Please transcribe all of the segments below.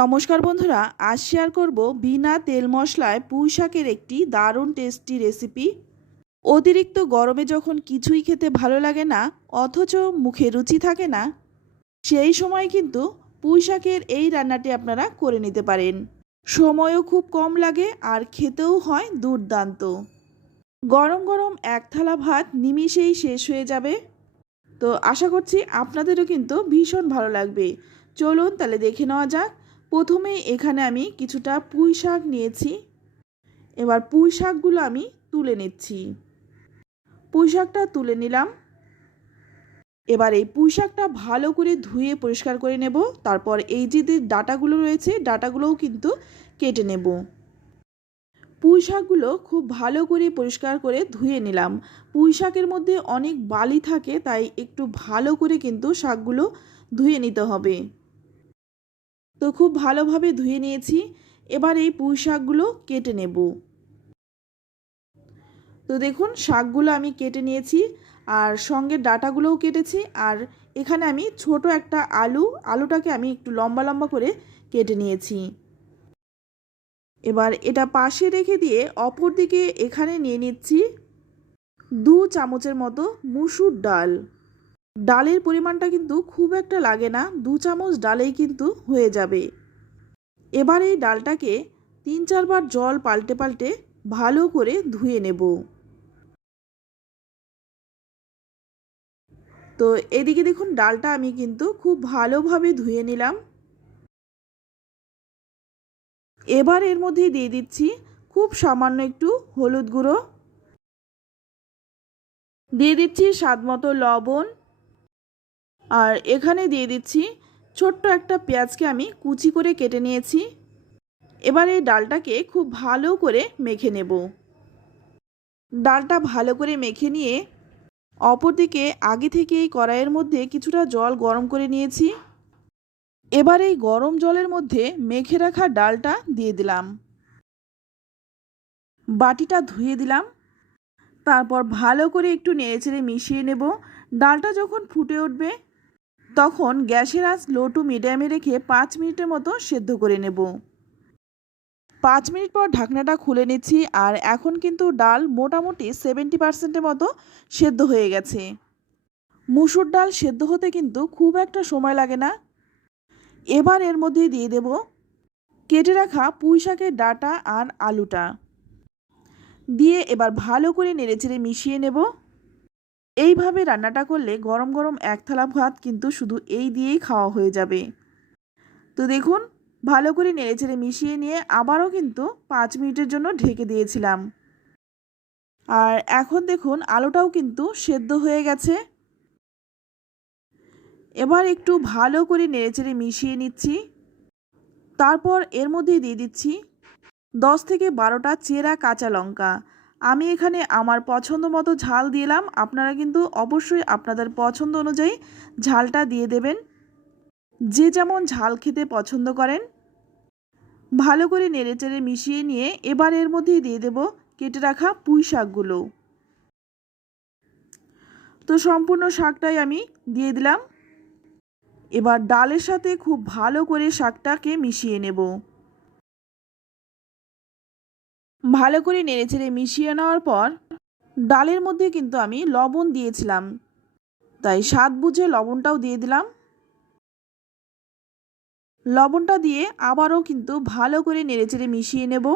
নমস্কার বন্ধুরা, আজ শেয়ার করব বিনা তেল মশলায় পুঁই শাকের একটি দারুণ টেস্টি রেসিপি অতিরিক্ত গরমে যখন কিছুই খেতে ভালো লাগে না, অথচ মুখে রুচি থাকে না, সেই সময় কিন্তু পুঁই শাকের এই রান্নাটি আপনারা করে নিতে পারেন। সময়ও খুব কম লাগে আর খেতেও হয় দুর্দান্ত। গরম গরম এক থালা ভাত নিমিষেই শেষ হয়ে যাবে। তো আশা করছি আপনাদেরও কিন্তু ভীষণ ভালো লাগবে। চলুন তাহলে দেখে নেওয়া যাক প্রথমে এখানে আমি কিছুটা পুঁই শাক নিয়েছি। এবার পুঁই শাকগুলো আমি তুলে নিচ্ছি। পুঁই শাকটা তুলে নিলাম। এবার এই পুঁই শাকটা ভালো করে ধুয়ে পরিষ্কার করে নেব। তারপর এই যে যে ডাটাগুলো রয়েছে, ডাটাগুলোও কিন্তু কেটে নেব। পুঁই শাকগুলো খুব ভালো করে পরিষ্কার করে ধুয়ে নিলাম। পুঁই শাকের মধ্যে অনেক বালি থাকে, তাই একটু ভালো করে কিন্তু শাকগুলো ধুয়ে নিতে হবে। তো খুব ভালোভাবে ধুয়ে নিয়েছি। এবার এই পুঁই শাকগুলো কেটে নেব। তো দেখুন, শাকগুলো আমি কেটে নিয়েছি আর সঙ্গে ডাটাগুলোও কেটেছি আর এখানে আমি ছোট একটা আলু, আলুটাকে আমি একটু লম্বা লম্বা করে কেটে নিয়েছি। এবার এটা পাশে রেখে দিয়ে অপর দিকে এখানে নিয়ে নিচ্ছি দু চামচের মতো মুসুর ডাল। ডালের পরিমাণটা কিন্তু খুব একটা লাগে না, দু চামচ ডালেই কিন্তু হয়ে যাবে। এবার এই ডালটাকে তিন চারবার জল পাল্টে পাল্টে ভালো করে ধুয়ে নেব। তো এদিকে দেখুন, ডালটা আমি কিন্তু খুব ভালোভাবে ধুয়ে নিলাম। এবার এর মধ্যে দিয়ে দিচ্ছি খুব সামান্য একটু হলুদ গুঁড়ো। দিয়ে দিচ্ছি স্বাদ মতো লবণ আর এখানে দিয়ে দিচ্ছি ছোট্ট একটা পেঁয়াজকে আমি কুচি করে কেটে নিয়েছি। এবার এই ডালটাকে খুব ভালো করে মেখে নেব। ডালটা ভালো করে মেখে নিয়ে অপরদিকে আগে থেকে এই কড়াইয়ের মধ্যে কিছুটা জল গরম করে নিয়েছি। এবার এই গরম জলের মধ্যে মেখে রাখা ডালটা দিয়ে দিলাম। বাটিটা ধুয়ে দিলাম। তারপর ভালো করে একটু নেড়েচেড়ে মিশিয়ে নেব। ডালটা যখন ফুটে উঠবে তখন গ্যাসের আঁচ লো টু মিডিয়ামে রেখে পাঁচ মিনিটের মতো সেদ্ধ করে নেব। পাঁচ মিনিট পর ঢাকনাটা খুলে নিচ্ছি আর এখন কিন্তু ডাল মোটামুটি সেভেন্টি পার্সেন্টের মতো সেদ্ধ হয়ে গেছে। মুসুর ডাল সেদ্ধ হতে কিন্তু খুব একটা সময় লাগে না। এবার এর মধ্যে দিয়ে দেব কেটে রাখা পুঁই শাকের ডাটা আর আলুটা। দিয়ে এবার ভালো করে নেড়েচেড়ে মিশিয়ে নেব। এইভাবে রান্নাটা করলে গরম গরম এক থালা ভাত কিন্তু শুধু এই দিয়েই খাওয়া হয়ে যাবে। তো দেখুন, ভালো করে নেড়েচেড়ে মিশিয়ে নিয়ে আবারও কিন্তু পাঁচ মিনিটের জন্য ঢেকে দিয়েছিলাম। আর এখন দেখুন, আলুটাও কিন্তু সেদ্ধ হয়ে গেছে। এবার একটু ভালো করে নেড়েচেড়ে মিশিয়ে নিচ্ছি। তারপর এর মধ্যে দিয়ে দিচ্ছি দশ থেকে বারোটা চেরা কাঁচা লঙ্কা। আমি এখানে আমার পছন্দ মতো ঝাল দিলাম। আপনারা কিন্তু অবশ্যই আপনাদের পছন্দ অনুযায়ী ঝালটা দিয়ে দেবেন। যে যেমন ঝাল খেতে পছন্দ করেন। ভালো করে নেড়েচেড়ে মিশিয়ে নিয়ে এবার এর মধ্যেই দিয়ে দেব কেটে রাখা পুঁই শাকগুলো। তো সম্পূর্ণ শাকটাই আমি দিয়ে দিলাম। এবার ডালের সাথে খুব ভালো করে শাকটাকে মিশিয়ে নেব। ভালো করে নেড়েচেড়ে মিশিয়ে নেওয়ার পর ডালের মধ্যে কিন্তু আমি লবণ দিয়েছিলাম। তাই স্বাদ বুঝে লবণটাও দিয়ে দিলাম। লবণটা দিয়ে আবারও কিন্তু ভালো করে নেড়েচেড়ে মিশিয়ে নেব।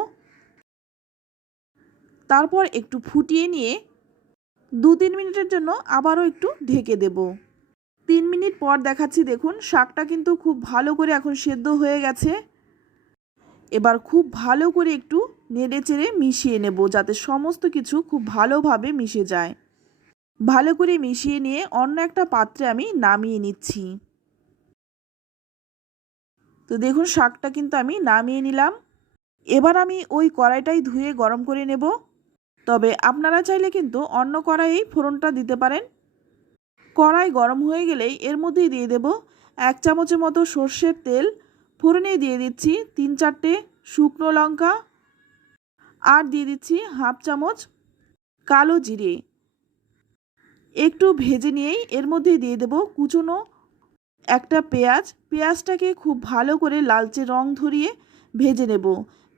তারপর একটু ফুটিয়ে নিয়ে দু তিন মিনিটের জন্য আবারও একটু ঢেকে দেব। তিন মিনিট পর দেখাচ্ছি, দেখুন, শাকটা কিন্তু খুব ভালো করে এখন সেদ্ধ হয়ে গেছে। এবার খুব ভালো করে একটু নেড়ে চেড়ে মিশিয়ে নেব যাতে সমস্ত কিছু খুব ভালোভাবে মিশে যায়। ভালো করে মিশিয়ে নিয়ে অন্য একটা পাত্রে আমি নামিয়ে নিচ্ছি। তো দেখুন, শাকটা কিন্তু আমি নামিয়ে নিলাম। এবার আমি ওই কড়াইটাই ধুয়ে গরম করে নেব। তবে আপনারা চাইলে কিন্তু অন্য কড়াইয়েই ফোড়নটা দিতে পারেন। কড়াই গরম হয়ে গেলেই এর মধ্যেই দিয়ে দেব এক চামচের মতো সর্ষের তেল ফোড়নে দিয়ে দিচ্ছি তিন চারটে শুকনো লঙ্কা আর দিয়ে দিচ্ছি হাফ চামচ কালো জিরে। একটু ভেজে নিয়েই এর মধ্যে দিয়ে দেব কুচনো একটা পেঁয়াজ। পেঁয়াজটাকে খুব ভালো করে লালচে রং ধরিয়ে ভেজে নেব।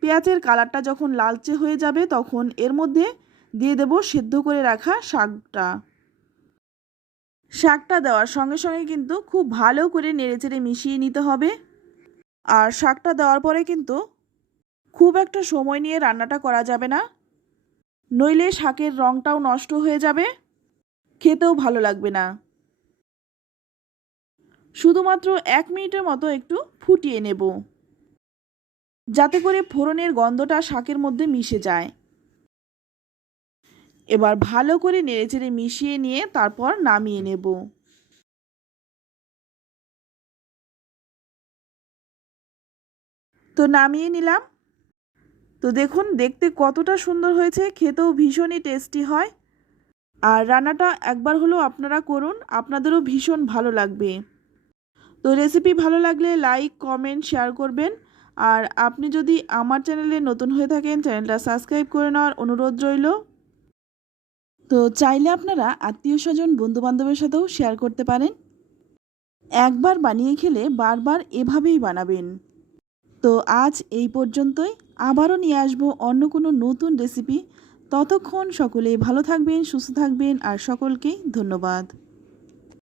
পেঁয়াজের কালারটা যখন লালচে হয়ে যাবে তখন এর মধ্যে দিয়ে দেব সেদ্ধ করে রাখা শাকটা। শাকটা দেওয়ার সঙ্গে সঙ্গে কিন্তু খুব ভালো করে নেড়েচেড়ে মিশিয়ে নিতে হবে। আর শাকটা দেওয়ার পরে কিন্তু খুব একটা সময় নিয়ে রান্নাটা করা যাবে না। নইলে শাকের রঙটাও নষ্ট হয়ে যাবে। খেতেও ভালো লাগবে না। শুধুমাত্র এক মিনিটের মতো একটু ফুটিয়ে নেব। যাতে করে ফোড়নের গন্ধটা শাকের মধ্যে মিশে যায়। এবার ভালো করে নেড়েচেড়ে মিশিয়ে নিয়ে তারপর নামিয়ে নেব। তো নামিয়ে নিলাম। তো দেখুন, দেখতে কতটা সুন্দর হয়েছে, খেতেও ভীষণই টেস্টি হয়। আর রান্নাটা একবার হলেও আপনারা করুন, আপনাদেরও ভীষণ ভালো লাগবে। তো রেসিপি ভালো লাগলে লাইক কমেন্ট শেয়ার করবেন। আর আপনি যদি আমার চ্যানেলে নতুন হয়ে থাকেন চ্যানেলটা সাবস্ক্রাইব করে নেওয়ার অনুরোধ রইল। তো চাইলে আপনারা আত্মীয় স্বজন, বন্ধুবান্ধবের সাথেও শেয়ার করতে পারেন। একবার বানিয়ে খেলে বারবার এভাবেই বানাবেন। তো আজ এই পর্যন্তই। আবারও নিয়ে আসব অন্য কোনো নতুন রেসিপি ততক্ষণ সকলে ভালো থাকবেন, সুস্থ থাকবেন, আর সকলকেই ধন্যবাদ।